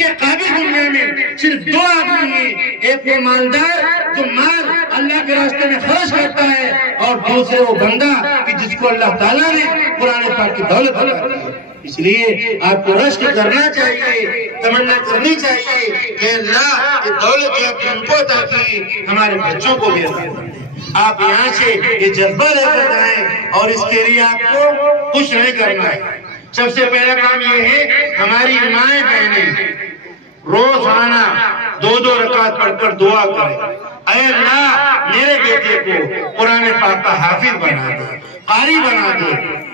کے قابل دنیا میں صرف دو آدمی ہیں، ایک وہ مالدار جو مال اللہ کے راستے میں خرچ کرتا ہے، اور دوسرے وہ بندہ کہ جس کو اللہ تعالیٰ نے قرآن پاک کی دولت عطا کی ہے۔ اس لیے آپ کو رشک کرنا چاہیے، تمنا کرنی چاہیے کہ اللہ یہ دولت جو آپ نے ان کو عطا کی ہمارے بچوں کو بھی عطا کریں۔ آپ یہاں سے یہ جذبہ لے کر جائیں، اور اس کے لیے آپ کو کچھ نہیں کرنا ہے۔ سب سے پہلا کام یہ ہے ہماری مائیں بہنیں روزانہ 2 رکعت پڑھ کر دعا کریں، اے اللہ میرے بیٹے کو قرآن پاک کا حافظ بنا دے، قاری بنا دے۔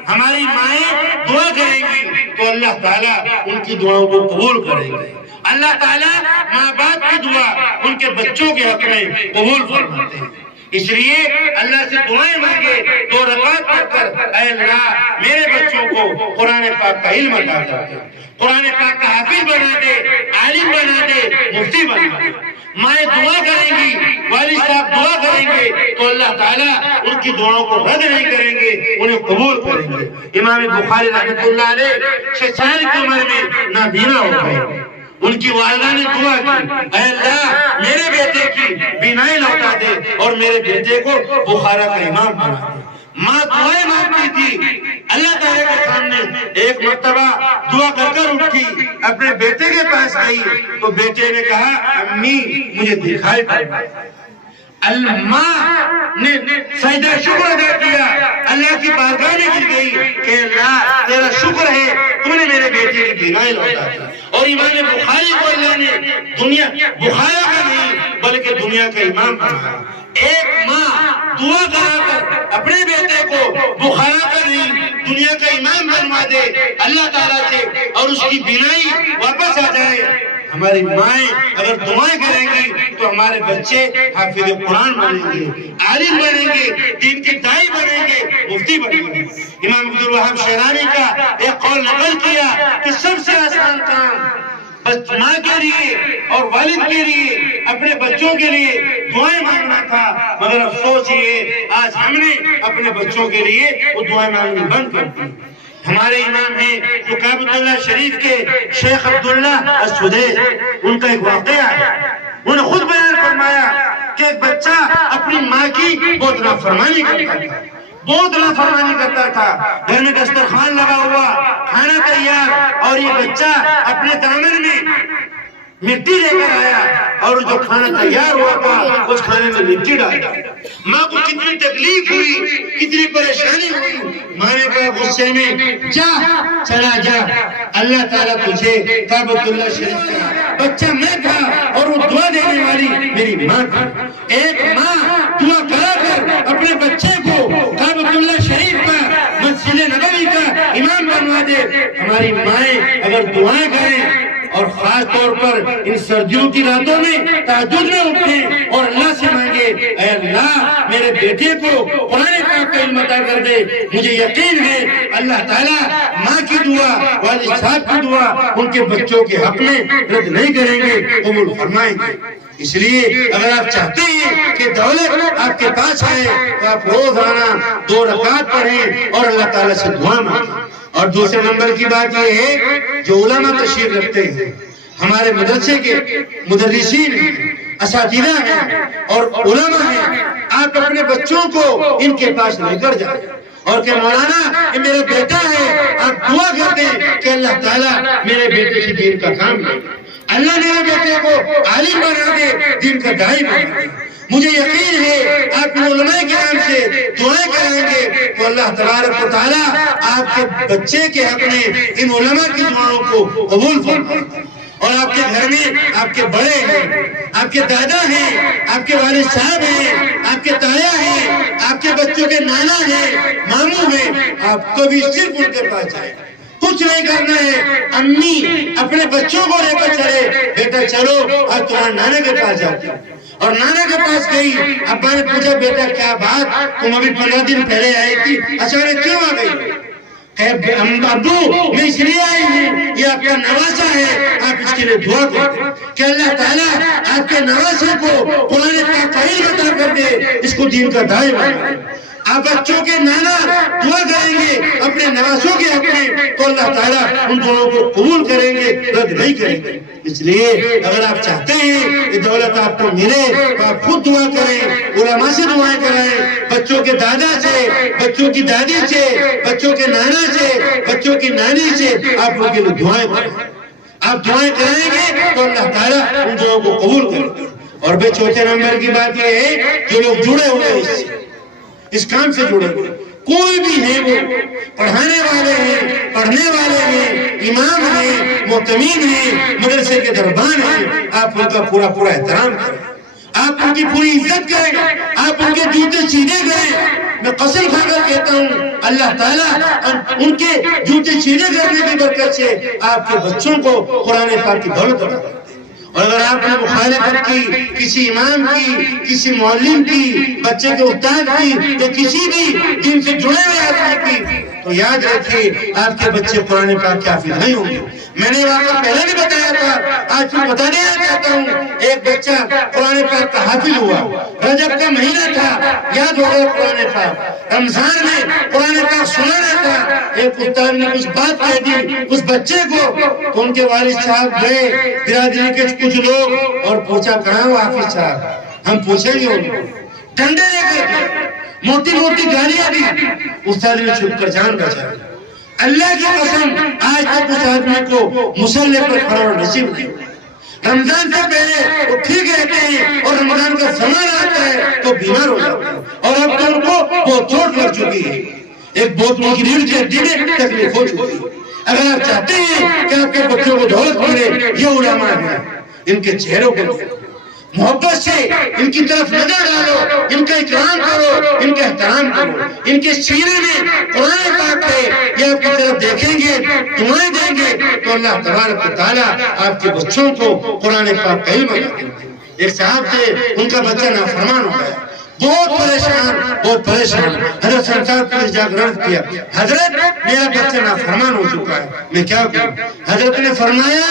ہماری مائیں دعا کریں گی تو اللہ تعالیٰ ان کی دعاؤں کو قبول کریں گے۔ اللہ تعالیٰ ماں باپ کی دعا ان کے بچوں کے حق میں قبول فرماتے ہیں۔ اس لیے اللہ سے دعائیں مانگے 2 رکعت پڑھ کر، اے اللہ میرے بچوں کو قرآن پاک کا علم عطا کر دے، قرآن پاک کا حافظ بنا دے، عالم بنا دے، مفتی بنا دے۔ مائیں دعا کریں گی، والد صاحب دعا کریں گے تو اللہ تعالیٰ ان کی دعاؤں کو رد نہیں کریں گے، انہیں قبول کریں گے۔ امام بخاری رحمۃ اللہ علیہ 6 سال کی عمر میں نابینا ہو گئے، ان کی والدہ نے دعا کی، اے اللہ میرے بیٹے کی بینائی لوٹا دے اور میرے بیٹے کو بخارا کا امام بنا دے۔ ماں دعائیں مانگتی تھی، اللہ تعالیٰ کے سامنے ایک مرتبہ دعا کر کر اٹھی، اپنے بیٹے کے پاس گئی تو بیٹے نے کہا امی مجھے دکھائی پڑا۔ ماں نے سجدہ شکر ادا کیا، اللہ کی بارگاہ میں گر گئی کہ اللہ تیرا شکر ہے تو نے میرے بیٹے کی بینائی لوٹا دی۔ اور امام بخاری کو اللہ نے دنیا بخارا کا نہیں بلکہ دنیا کا امام بنایا۔ ایک ماں دعا کرا کر اپنے بیٹے کو بخارا کا نہیں دنیا کا امام بنوا دے اللہ تعالیٰ سے، اور اس کی بینائی واپس آ جائے۔ ہماری مائیں اگر دعائیں کریں گی تو ہمارے بچے حافظ قرآن بنیں گے، عالم بنیں گے، دین کے داعی بنیں گے، مفتی بنیں گے۔ امام عبدالوہاب شیرانی کا ایک قول نقل کیا کہ سب سے آسان کام بس ماں کے لیے اور والد کے لیے اپنے بچوں کے لیے دعائیں مانگنا تھا، مگر افسوس یہ آج ہم نے اپنے بچوں کے لیے وہ دعائیں مانگنی بند کر دی۔ ہمارے امام ہیں جو کعبۃ اللہ شریف کے شیخ عبداللہ السدیس، ان کا ایک واقعہ ہے، انہوں نے خود بیان فرمایا کہ ایک بچہ اپنی ماں کی بہت نافرمانی کرتا تھا، بہت نافرمانی کرتا تھا۔ گھر میں دسترخوان لگا ہوا، کھانا تیار، اور یہ بچہ اپنے دامن میں مٹی لے کر آیا اور جو کھانا تیار ہوا تھا اس کھانے میں مٹی ڈالا۔ ماں کو کتنی تکلیف ہوئی، کتنی پریشانی ہوئی۔ ماں نے کہا غصے میں جا چلا جا، اللہ تعالیٰ تجھے کعبۃ اللہ شریف کا بچہ میں تھا اور وہ دعا دینے والی میری ماں تھی۔ ایک ماں دعا کرا کر اپنے بچے کو کعبۃ اللہ شریف کا مسجد نبوی کا امام بنوا دے۔ ہماری مائیں اگر دعائیں کریں اور خاص طور پر ان سردیوں کی راتوں میں تہجد میں اٹھیں اور اللہ سے مانگے، اے اللہ میرے بیٹے کو قرآن پاک کا علم عطا کر دے، مجھے یقین ہے اللہ تعالیٰ ماں کی دعا، والد صاحب کی دعا ان کے بچوں کے حق میں رد نہیں کریں گے، قبول فرمائیں گے۔ اس لیے اگر آپ چاہتے ہیں کہ دولت آپ کے پاس آئے تو آپ روزانہ 2 رکعت پڑھیں اور اللہ تعالیٰ سے دعا مانگیں۔ اور دوسرے نمبر کی بات یہ ہے جو علماء تشریف رکھتے ہیں، ہمارے مدرسے کے مدرسین ہیں، اساتذہ ہیں اور علماء ہیں، آپ اپنے بچوں کو ان کے پاس لے کر جائیں اور کہ مولانا یہ میرا بیٹا ہے، آپ دعا کرتے ہیں کہ اللہ تعالیٰ میرے بیٹے سے دین کا کام لے، اللہ میرے بیٹے کو عالم بنا دے، دین کا داعی بنا دے۔ مجھے یقین ہے آپ علماء کرام سے دعائیں کریں گے تو اللہ تبارک و تعالیٰ آپ کے بچے کے حق میں ان علماء کی دعاؤں کو قبول فرمائے۔ اور آپ کے گھر میں آپ کے بڑے ہیں، آپ کے دادا ہیں، آپ کے والد صاحب ہیں، آپ کے تایا ہیں، آپ کے بچوں کے نانا ہیں، ماموں ہیں، آپ کو بھی صرف ان کے پاس جائیں، کچھ نہیں کرنا ہے۔ امی اپنے بچوں کو لے کر چلے، بیٹا چلو آج تمہارے نانا کے پاس جاتے ہیں، اور نانا کے پاس گئی، ابا نے پوچھا بیٹا کیا بات، تم ابھی 15 دن پہلے آئی تھی، اچانک کیوں آ گئی؟ کہ ابو میں اس لیے آئی ہوں، یہ آپ کا نواسا ہے، آپ اس کے لیے دعا کریں کہ اللہ تعالیٰ آپ کے نواسے کو قرآن پاک کا علم عطا کر دے، اس کو دین کا داعی بنائے۔ آپ بچوں کے نانا دعا کریں گے اپنے نوازوں کے حق میں تو اللہ تعالیٰ ان دعاؤں کو قبول کریں گے، رد نہیں کریں گے۔ اس لیے اگر آپ چاہتے ہیں کہ دولت آپ کو ملے تو آپ خود دعا کریں، علماء سے دعائیں کرائیں، بچوں کے دادا سے، بچوں کی دادی سے، بچوں کے نانا سے، بچوں کی نانی سے آپ ان کے لیے دعائیں کریں۔ آپ دعائیں کریں گے تو اللہ تعالیٰ ان دعاؤں کو قبول کریں گے۔ اور بے چوتھے نمبر کی بات یہ ہے جو لوگ جڑے ہوئے ہیں اس کام سے جڑے ہوئے، کوئی بھی ہے وہ پڑھانے والے ہیں، پڑھنے والے ہیں، امام ہیں، معتمین ہیں، مدرسے کے دربان ہیں، آپ ان کا پورا پورا احترام کریں، آپ ان کی پوری عزت کریں، آپ ان کے جوتے سیدھے کریں۔ میں قسم کھا کر کہتا ہوں اللہ تعالیٰ ان کے جوتے سیدھے کرنے کی برکت سے آپ کے بچوں کو قرآن پاک کی دولت عطا کرتے ہیں۔ اور اگر آپ نے مخالفت کی کسی امام کی، کسی معلم کی، بچے کے استاد کی یا کسی بھی دین سے جڑے ہوئے آدمی کی، تو یاد رکھیے آپ کے بچے قرآن پاک کے حافظ نہیں ہوں گے۔ میں نے واقعہ پہلے بھی بتایا تھا، آج پھر بتانے چاہتا ہوں۔ ایک بچہ قرآن پاک کا حافظ ہوا، رجب کا مہینہ تھا، یاد ہو گیا قرآن پاک، رمضان میں قرآن پاک سنانا تھا، ایک استاد نے کچھ بات کہہ دی اس بچے کو، تو ان کے والد صاحب گئے برادری کے کچھ لوگ اور پوچھا کہاں وہ حافظ صاحب، ہم پوچھیں گے ان کو، ڈنڈے لے کر موٹی موٹی گالیاں دی، استاد نے چھپ کر جان بچا۔ اللہ کی قسم آج تک اس آدمی کو مسلح پر کھڑا اور نصیب نہیں۔ رمضان سے پہلے وہ ٹھیک رہتے ہیں اور رمضان کا زمان آتا ہے تو بیمار ہو جاتے ہیں، اور اب تو ان کو بہت چوٹ لگ چکی ہے، ایک بہت بڑی ریڑھ کی ہڈی میں تکلیف ہو چکی ہے۔ اگر آپ چاہتے ہیں کہ آپ کے بچوں کو دولت ملے، یہ علماء ہیں، ان کے چہروں کو محبت سے ان کی طرف نظر ڈالو، ان کا اکرام کرو، ان کا احترام کرو، ان کے سینے میں قرآن پاک ہے، یہ آپ کی طرف دیکھیں گے، دعائیں دیں گے تو اللہ تبارک و تعالیٰ آپ کے بچوں کو قرآن پاک کا علم عطا کریں گے۔ ایک صاحب تھے، ان کا بچہ نافرمان ہو گیا، بہت پریشان، حضرت سرکار کو جا کر عرض کیا، حضرت میرا بچہ نافرمان ہو چکا ہے، میں کیا کروں؟ حضرت نے فرمایا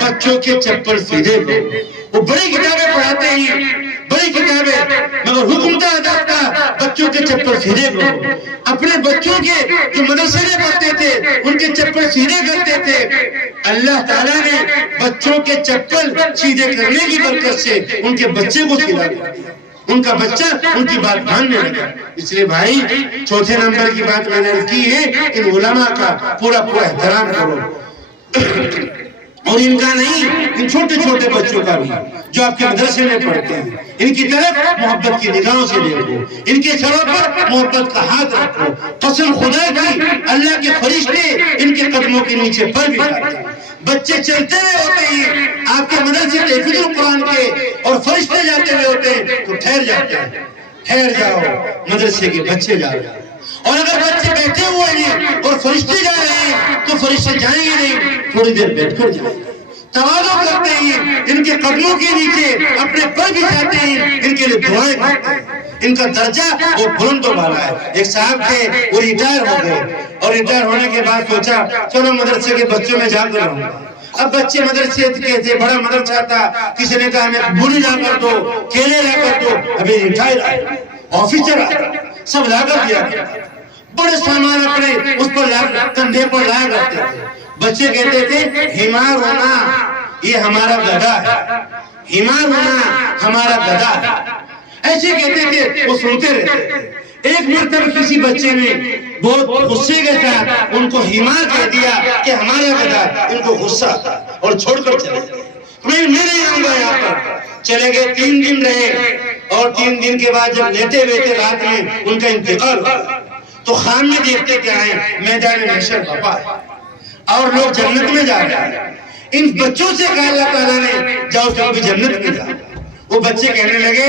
بچوں کے چپل سیدھے کرو۔ وہ بڑی کتابیں پڑھاتے ہیں، بڑی کتابیں، مگر حکم تھا حضرت کا بچوں کے چپل سیدھے کرو۔ اپنے بچوں کے جو مدرسے میں پڑھتے تھے ان کے چپل سیدھے کرتے تھے، اللہ تعالیٰ نے بچوں کے چپل سیدھے کرنے کی برکت سے ان کے بچے کو سیدھا کر دیا، ان کا بچہ ان کی بات ماننے لگا۔ اس لیے بھائی چوتھے نمبر کی بات میں نے کی ہے، ان علماء کا پورا پورا احترام کرو، اور ان کا نہیں، ان چھوٹے چھوٹے بچوں کا بھی جو آپ کے مدرسے میں پڑھتے ہیں، ان کی طرف محبت کی نگاہوں سے دیکھو، ان کے سروں پر محبت کا ہاتھ رکھو۔ قسم خدا کی اللہ کے فرشتے ان کے قدموں کے نیچے پر بھی جاتے ہیں۔ بچے چلتے ہوئے ہوتے ہیں آپ کے مدرسے تحفیظ القرآن کے، اور فرشتے جاتے ہوئے ہوتے ہیں تو ٹھہر جاتے ہیں، ٹھہر جاؤ، مدرسے کے بچے جا رہے ہیں۔ اور اگر بچے بیٹھے ہوئے ہیں اور فرشتے جا رہے ہیں تو فرشتے جائیں گے نہیں، تھوڑی دیر بیٹھ کر جائیں گے، تواضع کرتے ہیں، ان کے قدموں کے نیچے اپنے پر بچھاتے ہیں، ان کے لیے دعائیں کرتے ہیں۔ ان کا درجہ وہ بلند و بالا ہے۔ ایک صاحب تھے، وہ ریٹائر ہو گئے، اور ریٹائر ہونے کے بعد سوچا چلو مدرسے کے بچوں میں جا کر رہوں گا۔ اب بچے مدرسے کے تھے، بڑا مدرسہ تھا، کسی نے کہا ہمیں بوڑھی لا کر دو، کیلے لا کر دو، ابھی ریٹائر آئے، آفیسر آئے، سب لا کر دیا گیا، بڑے سامان اپنے اس پر کندھے پر لایا کرتے تھے۔ بچے کہتے تھے ہمار ہونا یہ ہمارا گدھا ہے، ہمار ہونا ہمارا گدھا ہے، ایسے کہتے تھے، وہ سنتے رہتے۔ ایک مرتبہ کسی بچے نے بہت غصے کے ساتھ ان کو ہمار کہہ دیا کہ ہمارا گدھا، ان کو غصہ اور چھوڑ کر چلے گئے۔ میں نہیں آؤں گا یہاں پر، چلے گئے، 3 دن رہے، اور 3 دن کے بعد جب لیتے بیٹھے رات میں ان کا انتقال ہوا تو خان میں دیکھتے کیا ہے، میدان محشر بپا ہے اور لوگ جنت میں جا رہے ہیں۔ ان بچوں سے کہا اللہ تعالیٰ نے جاؤ تم بھی جنت میں جاؤ۔ وہ بچے کہنے لگے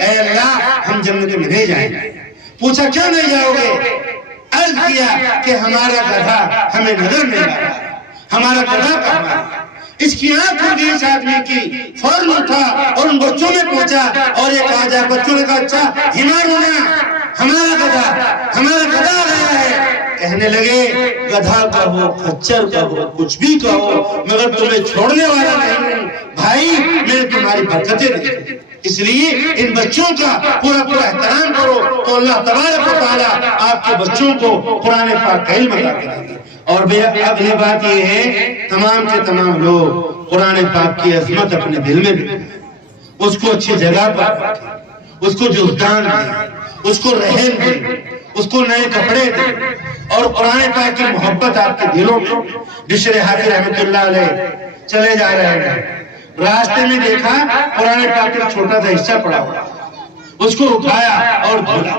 اے اللہ ہم جنت میں نہیں جائیں گے۔ پوچھا کیوں نہیں جاؤ گے؟ عرض کیا کہ ہمارا گدھا ہمیں نظر نہیں آ رہا، ہمارا گدھا کہاں ہے؟ اس کی آنکھ ہو گئی اس آدمی کی، فوراً اٹھا اور ان بچوں میں پہنچا اور ایک آجا بچوں نے کہا اچھا ہمار ہونا ہمارا گدھا آ رہا ہے۔ کہنے لگے گدھا کہو، خچر کہو، کچھ بھی کہو، مگر تمہیں چھوڑنے والا نہیں ہوں۔ بھائی میں نے تمہاری برکتیں دیکھی، اس لیے ان بچوں کا پورا پورا احترام کرو تو اللہ تبارک و تعالیٰ آپ کے بچوں کو قرآن پاک کا علم عطا کرے گا۔ اور اگلی بات یہ ہے، تمام کے تمام لوگ قرآن پاک کی عظمت اپنے دل میں بھی، اس کو اچھی جگہ پر، اس کو جزدان دیں، اس کو رحم دیں، اس کو نئے کپڑے دیں، اور قرآن پاک کی محبت آپ کے دلوں میں۔ بشر حافظ رحمۃ اللہ علیہ چلے جا رہے ہیں، راستے میں دیکھا قرآن پاک کا چھوٹا سا حصہ پڑا ہوا، اس کو اٹھایا اور دھولا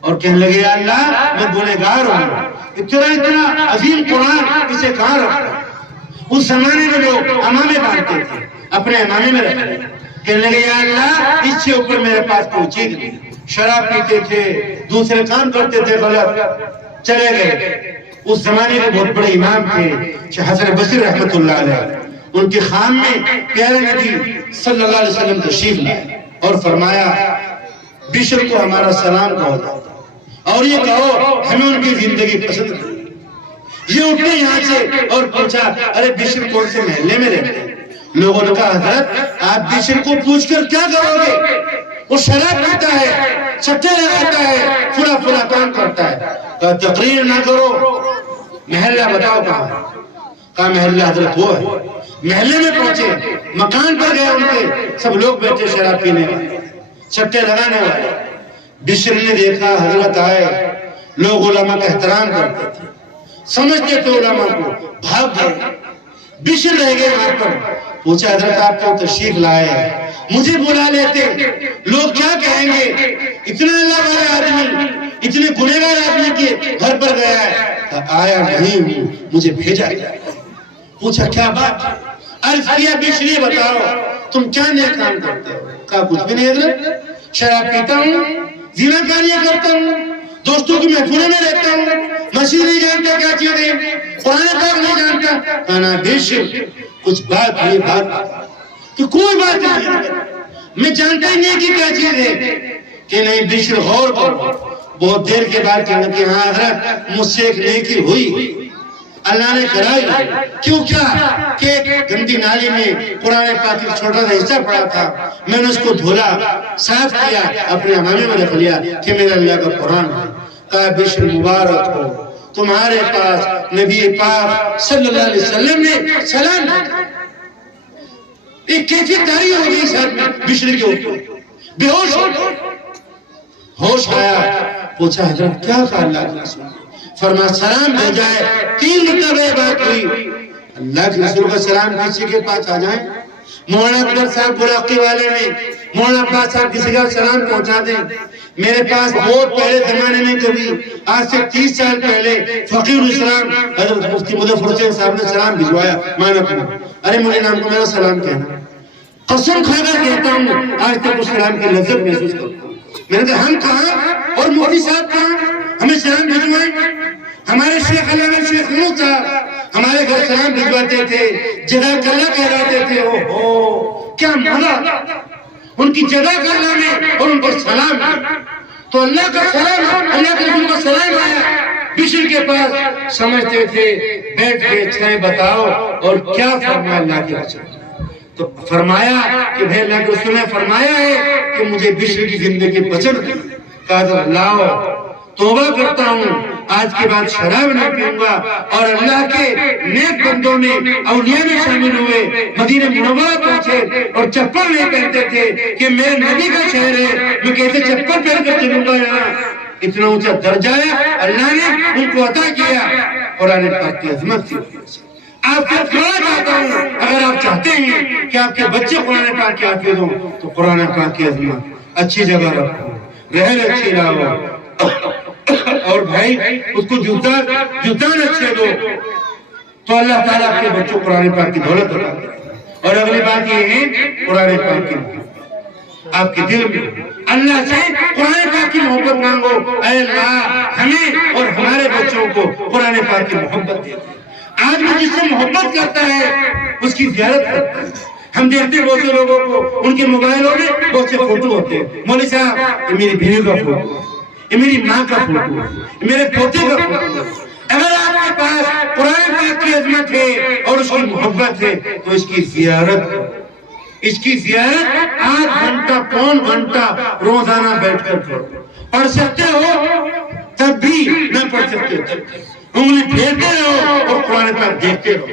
اور کہنے لگے یا اللہ میں گنہگار ہوں، اتنا عظیم قرآن اسے کہاں رکھا؟ اس زمانے میں لوگ امامے باندھتے تھے، اپنے امامے میں رکھتے، کہنے لگے یا اللہ اس سے اوپر میرے پاس کوئی چیز نہیں۔ شراب پیتے تھے، دوسرے کام کرتے تھے غلط، چلے گئے۔ اس زمانے کے بہت بڑے امام تھے شیخ حسن بصری رحمۃ اللہ علیہ، ان کے خان میں پیارے نبی صلی اللہ علیہ وسلم تشریف لائے اور فرمایا بشر کو ہمارا سلام کہو اور یہ کہو ہمیں ان کی زندگی پسند ہے۔ یہ اٹھے یہاں سے اور پوچھا ارے بشر کون سے محلے میں رہتے ہیں؟ لوگوں نے کہا حضرت آپ بشر کو پوچھ کر کیا کرو گے؟ وہ شراب پیتا ہے، چٹے لگاتا ہے، فلا فلا کام کرتا ہے۔ کہا تقریر نہ کرو، محلہ بتاؤ کہاں؟ کہا محلہ حضرت وہ ہے۔ محلے میں پہنچے، مکان پر گئے، ان کے سب لوگ بیٹھے شراب پینے والے، چٹے لگانے والے۔ بشر نے دیکھا حضرت آئے، لوگ علماء کا احترام کرتے تھے، سمجھتے تھے علماء کو، بھاگ گئے۔ بشر رہ گئے وہاں پر، پوچھا حضرت آپ کیوں تشریف لائے ہیں؟ مجھے بلا لیتے، لوگ کیا کہیں گے؟ اتنا اللہ والا آدمی، اتنے گنہگار آدمی کے گھر پر گیا ہے۔ آیا نہیں ہوں، مجھے بھیجا گیا۔ پوچھا کیا بات؟ عرض کیا بشری بتاؤ تم کیا نیا کام کرتے ہو؟ کہا کچھ بھی نہیں حضرت، شراب پیتا ہوں، زنا کاریاں کرتا ہوں، دوستوں کی محفلوں میں رہتا ہوں، مسجد نہیں جانتا کیا چیز ہے، قرآن پاک نہیں جانتا۔ کہنا بشر کچھ بات ہوئی، بات کہ کوئی بات نہیں، میں جانتا ہی نہیں کہ کیا چیز ہے۔ کہ نہیں بشر غور کرو۔ بہت دیر کے بعد کہنا کہ ہاں حضرت مجھ سے ایک نیکی ہوئی، اللہ نے کرائی۔ کیوں کیا؟ کہ ایک گندی نالی میں قرآن پاک کا چھوٹا سا حصہ پڑا تھا، میں نے اس کو دھولا، صاف کیا، اپنے امامے میں رکھ لیا کہ میرا اللہ کا قرآن ہے۔ کہا بشر مبارک ہو، تمہارے پاس نبی پاک صلی اللہ علیہ وسلم نے سلام دیا۔ ایک کیفیت داری ہو گئی ساتھ میں بشر کے اوپر، بے ہوش ہو گئے۔ ہوش آیا، پوچھا حضرت کیا کہا اللہ کے رسول؟ فرمایا سلام بھیجا ہے، 3 مرتبہ بات ہوئی۔ اللہ کے رسول کا سلام کسی کے پاس آ جائیں، مولانا اکبر صاحب بلاقی والے میں مولانا عباس صاحب کسی کا سلام پہنچا دیں۔ میرے پاس بہت پہلے زمانے میں کبھی آج سے 30 سال پہلے فقیر الاسلام حضرت مفتی مظفر حسین صاحب نے سلام بھجوایا مانک میں، ارے مولوی نام کو میرا سلام کہنا، قسم کھا کر کہتا ہوں آج تک اس سلام کی لذت محسوس کرتا ہوں۔ میں نے کہا ہم کہاں اور مفتی صاحب کہاں ہمیں سلام بھجوائیں؟ ہمارے شیخ علامہ شیخ نور صاحب ہمارے گھر سلام بھجواتے تھے، جزاک اللہ کہلاتے تھے۔ اوہو کیا مزہ، ان کی جزا کا نام ہے اور ان پر سلام ہے۔ تو اللہ کا سلام، اللہ کے رسول کا سلام آیا بشر کے پاس، سمجھتے تھے بیٹھ کے چھائیں بتاؤ اور کیا فرمایا اللہ کے رسول؟ تو فرمایا کہ بھائی اللہ کے رسول نے فرمایا ہے کہ مجھے بشر کی زندگی پسند ہے۔ کہا لاؤ توبہ کرتا ہوں، آج کے بعد شراب نہ پیوں گا، اور اللہ کے نیک بندوں میں اولیاء میں شامل ہوئے، مدینہ منورہ پہنچے اور چپل نہیں پہنتے تھے کہ میرے نبی کا شہر ہے، میں کیسے چپل پہن کر چلوں گا یہاں؟ اتنا اونچا درجہ ہے اللہ نے ان کو عطا کیا قرآن پاک کی عظمت کی وجہ سے۔ آپ کو کہنا چاہتا ہوں اگر آپ چاہتے ہیں کہ آپ کے بچے قرآن پاک کے حافظ ہوں تو قرآن پاک کی عظمت اچھی جگہ رکھو، رہن اچھی لاؤ، اور بھائی اس کو جوتان اچھے دو، تو اللہ تعالیٰ آپ کے بچوں قرآن پاک کی دولت عطا کرے۔ اور اگلی بات یہ ہے قرآن پاک کی آپ کے دل میں اللہ سے قرآن پاک کی محبت مانگو، اے اللہ ہمیں اور ہمارے بچوں کو قرآن پاک کی محبت دے۔ آج میں جس سے محبت کرتا ہے اس کی زیارت کرتا ہے۔ ہم دیکھتے ہیں بہت سے لوگوں کو ان کے موبائلوں میں بہت سے فوٹو ہوتے ہیں، مولوی صاحب یہ میری بیوی کا فوٹو، یہ میری ماں کا فوٹو، یہ میرے پوتے کا فوٹو۔ اگر آپ کے پاس قرآن پاک کی عظمت ہے اور اس کی محبت ہے تو اس کی زیارت، اس کی زیارت 8 گھنٹہ پون گھنٹہ روزانہ بیٹھ کر پڑھو. پڑھ سکتے ہو تب بھی نہ پڑھ سکتے ہو تب انگلی پھیرتے رہو اور قرآن پاک دیکھتے رہو.